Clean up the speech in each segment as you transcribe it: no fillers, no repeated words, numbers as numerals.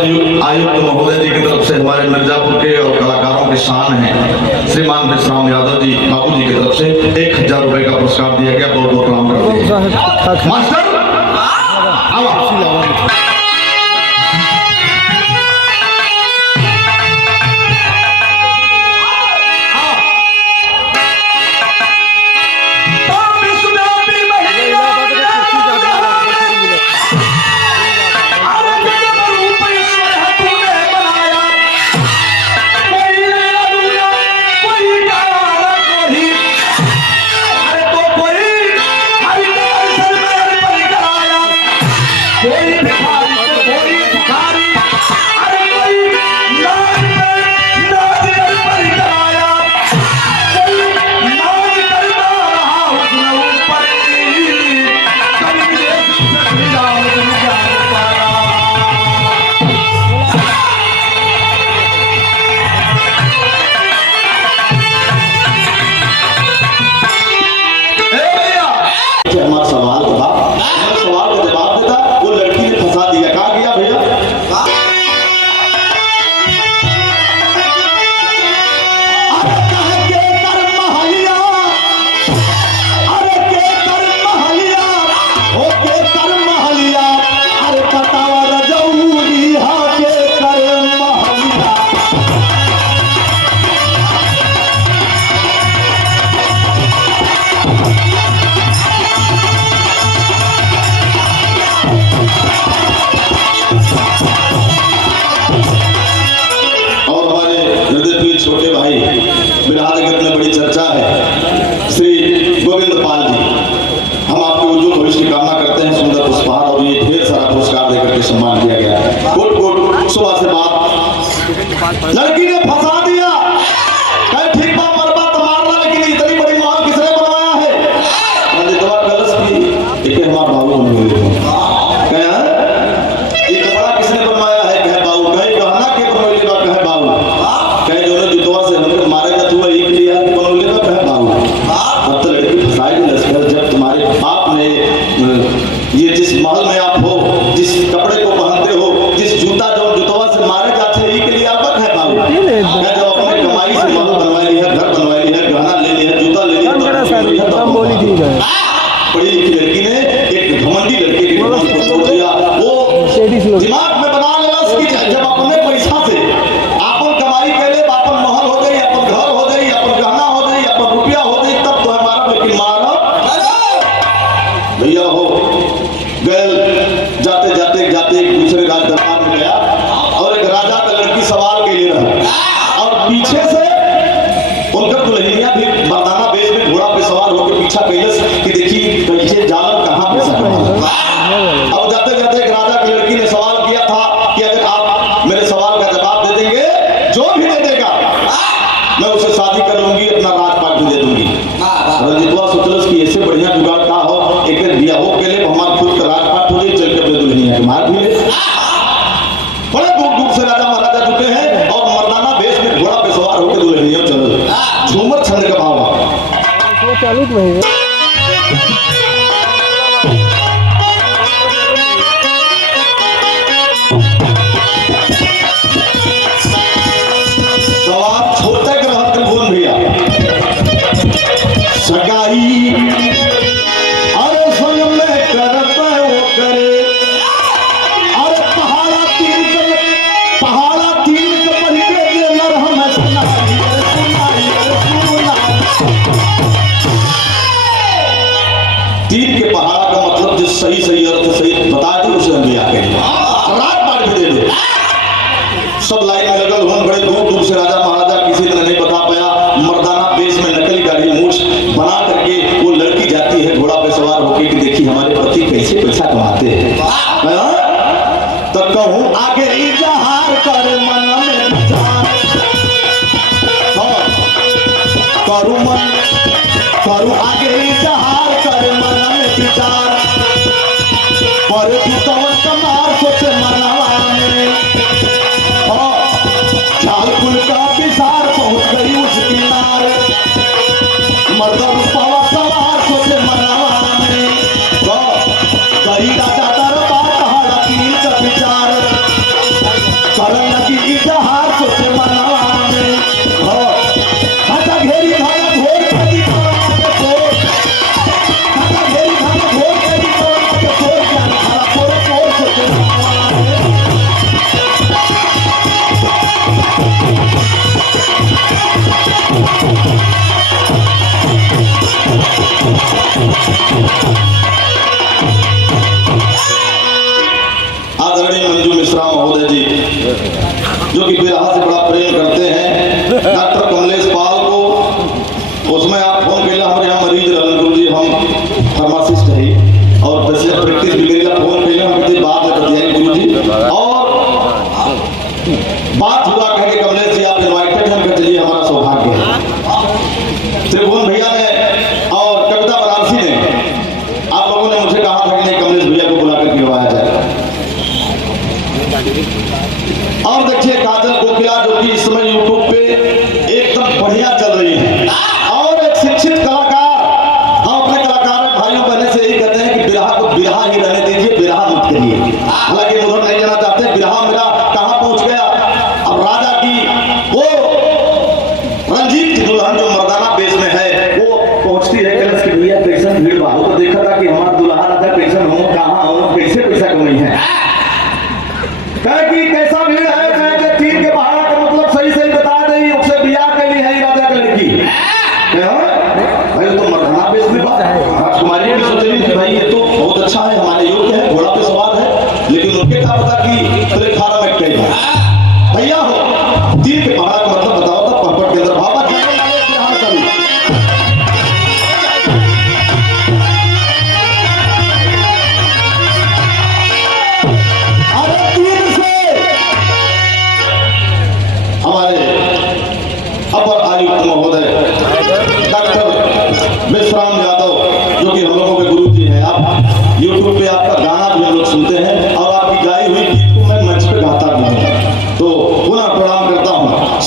आयुक्त महोदय जी की तरफ से हमारे मिर्जापुर के और कलाकारों के शान हैं श्रीमान विश्राम यादव जी बाबू जी की तरफ से 1000 रुपए का पुरस्कार दिया गया। बहुत बहुत प्रणाम करते हैं मास्टर। लड़की ने फंसा दिया, कहे ठीक बात मरबा तो मारना, लेकिन इतनी बड़ी माल किसने बनवाया है? पंडितवा कलश की एक हमारा बाबू ने कहे ये कपड़ा किसने बनवाया है? कहे बाबू। कहे गहना के बनवले का? कहे बाबू। कहे जो ने जुतवा से हमने मारे का तू एक लिया के बनवले का? कहे बाबू। अब तो लड़की फंसाई लश्कर, जब तुम्हारे बाप ने ये जिस महल में आप हो, जिस कपड़े को पहनते हो, जिस जूता जो जुतवा से मारे जाते हैं के लिए आप है बाबू। मैं जो अपने कमाई से महल बनवाई है, घर बनवाई है, गहना ले लिया, जूता ले लिया, बड़ी लिखी लड़की ने एक घमंडी लड़के के दिमाग को तोड़ दिया। वो दिमाग में बना लेना कि जब अपने पैसा से अपन कमाई कर ले, अपन महल हो गई, अपन घर हो गई, अपन गहना हो गई, अपन रुपया हो गई, तब तो हमारा लेकिन मारा भैया हो गए। जाते जाते जाते एक दूसरे राज दरबार में गया और एक राजा का लड़की सवाल के लिए रहा और पीछे से उनका दुल्हनिया भी मर्दाना वेश में घोड़ा पे सवार होकर पीछा कैलस कि देखिए पीछे जालम कहां पे सवार। अब जाते जाते एक राजा की लड़की ने सवाल किया था कि अगर आप मेरे सवाल का जवाब दे देंगे, जो भी दे देगा मैं उसे शादी कर लूंगी, अपना राजपाट भी दे दूंगी। रंजितवा सोचलस कि ऐसे बढ़िया जुगाड़ का हो, एक बिया हो के लिए हमारा खुद का राजपाट हो जाए, चल के अपने दुल्हनिया के मार भी ले। बड़े दूर दूर से राजा महाराजा जुटे हैं और मर्दाना वेश में घोड़ा पे सवार होकर दुल्हनिया चल झूमर छंद का भाव सवाल छोटे ग्रह त्रिभुवन भैया सगाई अरे स्वयं में करता है वो करे। अरे पहाड़ा तीन के पहले के नर हम सुना तीन के पहाड़ा का मतलब जो सही सही अर्थ सही बता दे उसे हम बिया करें, रात बात भी दे दे। सब लाइन में लगल हुन, बड़े दूर दूर से राजा महाराजा, किसी ने नहीं बता पाया। मर्दाना वेश में नकली गाड़ी मूछ बना करके वो लड़की जाती है घोड़ा पे सवार होकर कि देखिए हमारे पति कैसे पैसा कमाते हैं। तो कहूँ आगे इजहार कर मन में विचार करूँ मन करूँ आगे इजहार कर मन में विचार पर तवन कमार सोचे मनवा में चाल कुल का विसार पहुंच गई उस किनार मर्दन पवा सवार सोचे मनवा में कई राजा दरबार पहाड़ा तीन का विचार आदरणीय मंजू मिश्रा महोदय जी, जो कि बिरहा से बड़ा प्रेम करते हैं, डॉक्टर कमलेश पाल को उसमें आप फोन कैला हमारे यहाँ मरीज रहन गुरु जी, हम फार्मासिस्ट है और पेशेंट प्रैक्टिस भी करेला, फोन कैला हम कहते बाद में बतियाएंगे गुरु जी। और बात हुआ कहे कि कमलेश जी आप इनवाइटेड हैं, हम चलिए हमारा सौभाग्य है। त्रिभुवन भैया ने और कविता बनारसी ने आप लोगों ने मुझे कहा था कि नहीं कमलेश भैया को बुला कर करवाया जाए। और देखिए काजल कोकिला जो कि इस समय यूट्यूब पे एकदम बढ़िया चल रही है, और एक शिक्षित कलाकार, हम अपने कलाकार भाइयों बहने से यही कहते हैं कि बिरहा को बिरहा ही रहने दीजिए, बिरहा मत करिए। हालांकि उधर नहीं जाना चाहते, बिरहा मेरा कहाँ पहुंच गया। अब राजा की वो रंजीत की दुल्हन जो मर्दाना बेस में है वो पहुंचती है कलश की भैया कैसन भीड़ बा, तो देखा था कि हमारा दुल्हा राजा कैसन हो, कहाँ हो, कैसे पैसा कमाई है, कहे कि कैसा भीड़ है, कहे कि तीन के पहाड़ा का मतलब सही सही बता दे, उससे बियाह के लिए है राजा का लड़की। भाई तो मर्दाना बेस में बात है, राजकुमारी भी सोच रही थी भाई ये तो बहुत अच्छा है, हमारे योग्य है, घोड़ा पे सवार है, लेकिन उनके क्या पता कि प्लेटफार्म में कई भैया हो, तीन के पहाड़ा का मतलब बताओ तो पहपट के अंदर भावा जाने वाले बिरहा कभी। अरे तीन से हमारे अपर आयुक्त महोदय डॉक्टर विश्राम यादव, जो कि हम लोगों के गुरु जी हैं, आप यूट्यूब पे आपका गाना भी हम लोग सुनते हैं और आपकी गाई हुई गीत को मैं मंच पे गाता भी हूँ, तो पुनः प्रणाम करता हूँ।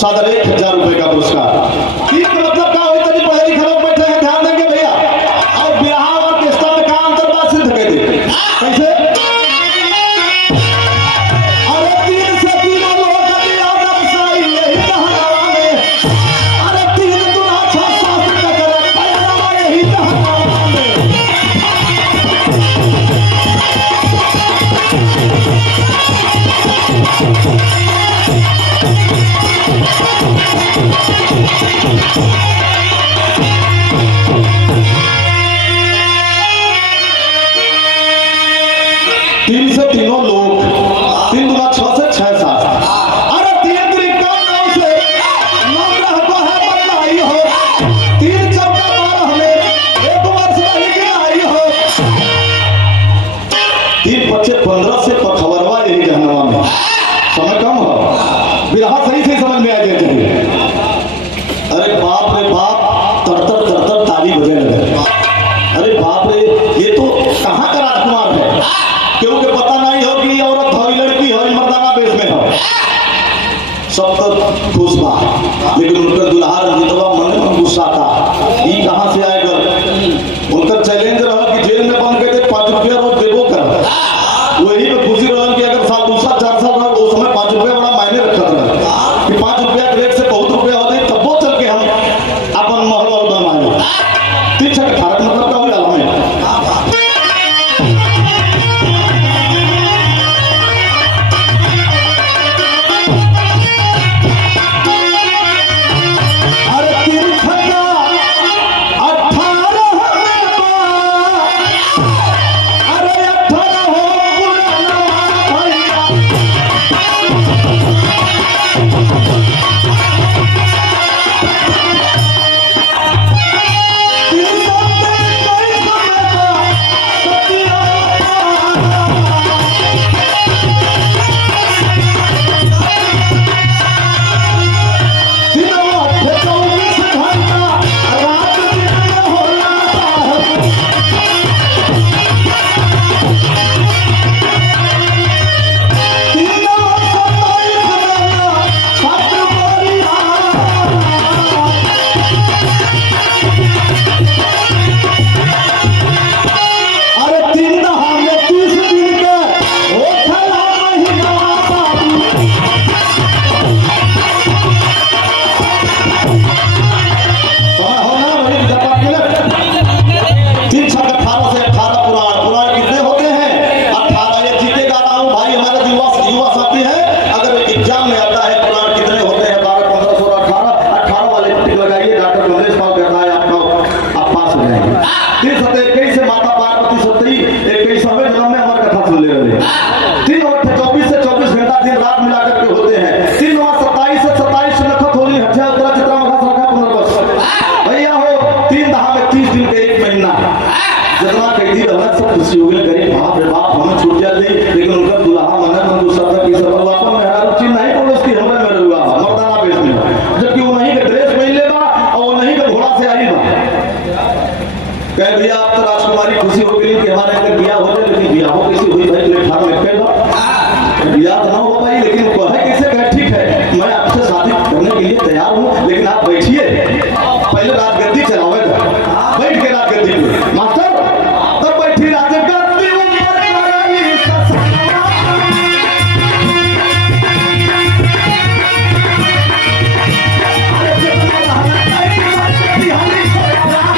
अलग से खुशी हो गई, करे बाप रे बाप हमें छूट जाती, लेकिन उनका दुल्हा मन में दूसरा तक की सब वापस में हर चीज नहीं तो उसकी हमें मेरे हुआ मर्दाना बेच में, जबकि वो नहीं के ड्रेस पहन ले बा और वो नहीं के घोड़ा से आई बा। कहे भैया आप तो राजकुमारी खुशी हो गई कि हमारे अंदर बिया हो जाए, लेकिन बिया हो किसी हुई भाई प्लेटफार्म में कहेगा बिया तो ना हो पाई, लेकिन वो कहे कैसे कहे ठीक है मैं आपसे शादी करने के लिए तैयार हूँ, लेकिन आप बैठिए पहले रात गद्दी चलाओ, बैठ के रात गद्दी पे मास्टर तब बैठी रात गद्दी ऊपर कराई ससुरा। अरे जितना रहना चाहिए हमारी सरकार,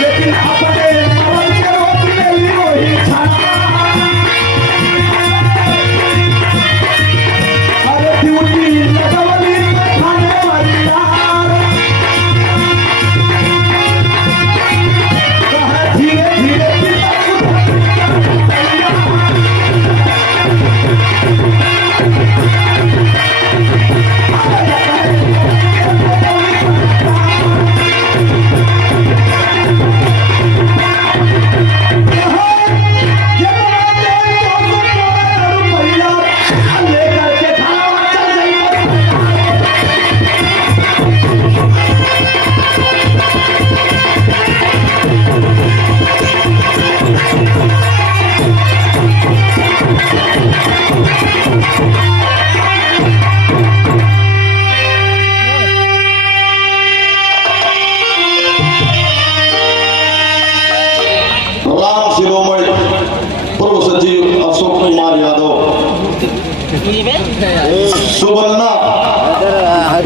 लेकिन अपने मर्द के रोटी ले वही छाना। अरे ड्यूटी लगवली में खाने वाली यार, कहे धीरे धीरे राम शिरोमणि पूर्व सचिव अशोक कुमार यादव सुबन्ना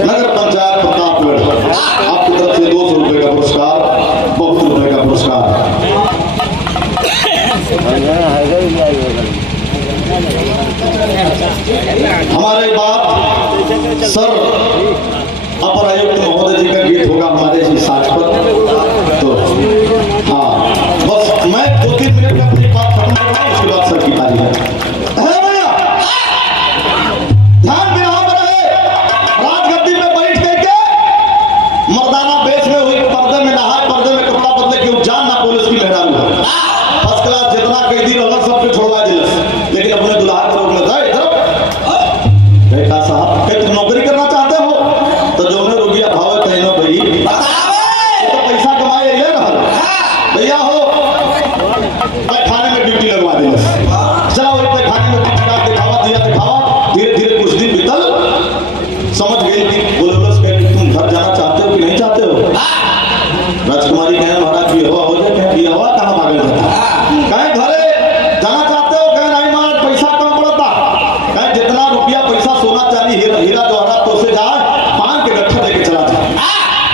नगर पंचायत प्रतापगढ़ आपकी तरफ से 200 रुपए का पुरस्कार, बहुत रुपए का पुरस्कार। हमारे बाद सर अपर आयुक्त महोदय जी का गीत होगा हमारे इस साज पर, तो हाँ बस मैं 2-3 मिनट में अपनी बात खत्म कर रहा हूँ, उसके बाद सर की तारीफ है भैया। ध्यान में यहाँ पर है राजगद्दी पे बैठ करके मर्दाना बेस में हुई, पर्दे में नहाए, पर्दे में कपड़ा बदले क्यों जान ना पुलिस की मेहरारू है, फर्स्ट क्लास जितना कैदी रहना सबके छोड़वा दिलस, लेकिन अपने दुल्हा के रोक में जाए इधर बेटा साहब कहीं तुम नौकरी करना चाहते हो तो जो ने रुपया भाव कहीं ना भाई तो पैसा कमाए ले रहा भैया हो पैखाने में ड्यूटी लगवा देना, चला वही पैखाने में दिखावा दिया, दिखावा धीरे धीरे कुछ दिन बीतल, समझ गई कि बोलबस पे तुम घर जाना चाहते हो कि नहीं चाहते हो। राजकुमारी कहे महाराज भी हवा हो जाए, कहे भी हवा कहाँ भागल जाता, कहे घरे जाना चाहते हो, कहे नहीं महाराज पैसा कम पड़ता, कहे जितना रुपया पैसा सोना चांदी हीरा जवाहरात तो से जाए पान के गट्ठा लेके चला जाए,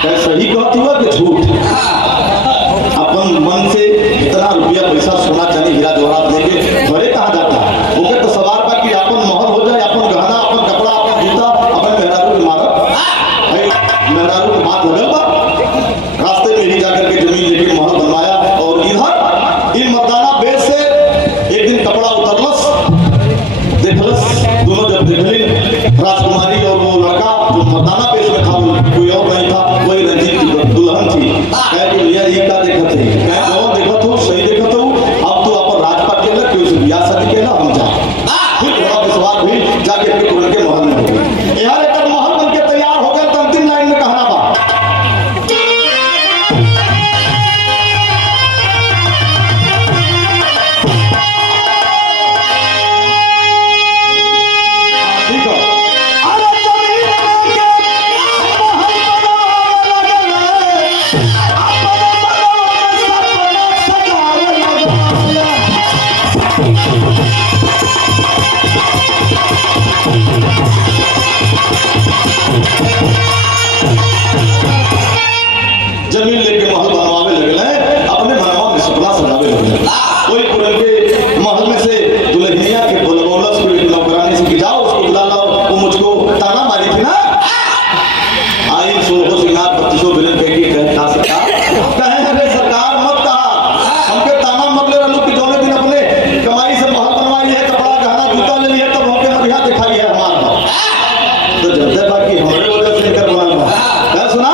कहे सही कहती हुआ कि झूठ, अपन मन से इतना रुपया पैसा सोना चांदी हीरा जवाहरात लेके घरे कहाँ जाता है, वो तो सवार पा कि अपन महल हो जाए, अपन गहना, अपन कपड़ा, अपन जूता, अपन मेहरारू के मारब भाई मेहरारू के बात लगल बा, रास्ते में ही जाकर के जमीन लेके महल बनवाया। और इधर इन मर्दाना बेस से एक दिन कपड़ा उतरलस, देखलस, दोनों जब देखली राजकुमारी और वो लड़का जो मर्दाना बेस में था, कोई और नहीं था, वही रंजीत की दुल्हन थी, कहे कि भैया ये क्या देखत है, कहे कौन देखत हो, सही देखत हो, अब तो अपन राजपाट के लग के बियाह शादी के ना हम जा फिर थोड़ा विश्वास भी जाके के तुरंत के महल में हो गए, यार एक महल बन के तैयार हो गए, तो अंतिम लाइन में कहना बा ठीक है। अरे जमीन के महल बनावे लगे, अपने मनों में सपना सजावे जमीन लेके महल बनवावे लगले, अपने मनवा में सपना सजावे लगले। कोई पुरनके महल में से दुल्हनिया के बोलबोलस को एक नौकरानी से कि जाओ उसको बुला लाओ, वो मुझको ताना मारी थी ना, आई सोहो सिंगार 2500 बिलन फेंकी, कहे का सरकार, कहे अरे सरकार मत कहा, हमके ताना मत ले रहलू कि जोने दिन अपने कमाई से महल बनवाई है, कपड़ा गहना जूता ले लिया, तब हमके मरिया दिखाई है हमारा, तो जनता बाकी हमारे वजह से इनकर बनल बा, क्या सुना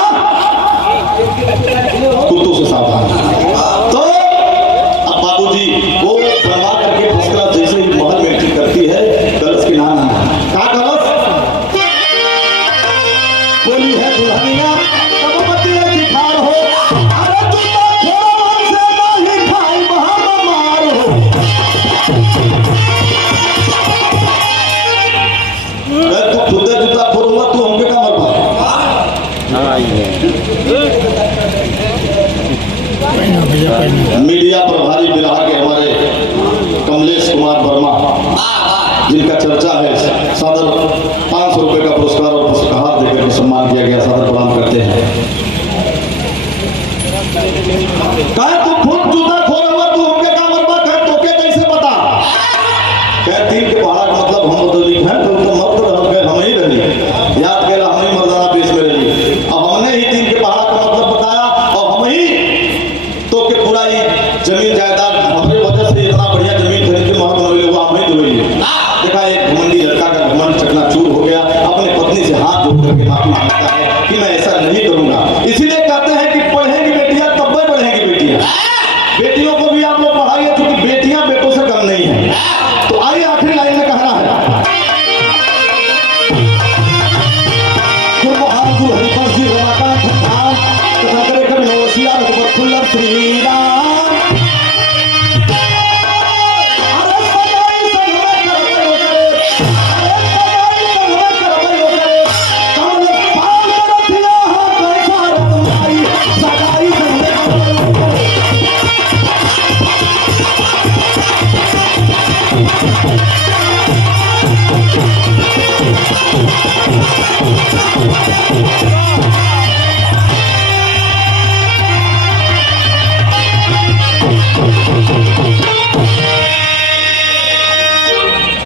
मीडिया प्रभारी बिरहा के हमारे कमलेश कुमार वर्मा, जिनका चर्चा है, सादर 500 रुपए का पुरस्कार और पुरस्कार देकर के सम्मान किया गया। सादर प्रणाम करते हैं। कहे तू खुद जूता खोल हुआ, तू हमके का मरबा, कहे तोके कैसे पता? कहे तीन के पहाड़ का मतलब हम तो लिख है, तो मत हम ही रही याद केला, हम ही मर्दाना पेश में रही। अब हमने ही तीन के पहाड़ का मतलब बताया और हम ही तो के पूरा ही जमीन जायदाद हमारे वजह से इतना बढ़िया जमीन खरीद के महल बनवे हुआ हम ही दुबई। देखा एक घमंडी लड़का का घमंड चकनाचूर हो गया, अपने पत्नी से हाथ जोड़ करके माफी मांगता है कि मैं ऐसा नहीं करूंगा। इसीलिए कहते हैं कि पढ़ेंगी बेटियां तब भी बढ़ेंगी बेटियां। बेटियों को भी आप लोग पढ़ाइए, क्योंकि बेटियां बेटों से कम नहीं है। तो आइए आखिरी लाइन में कहना है, हरिपर श्री रमाकांत धाम, श्री राम।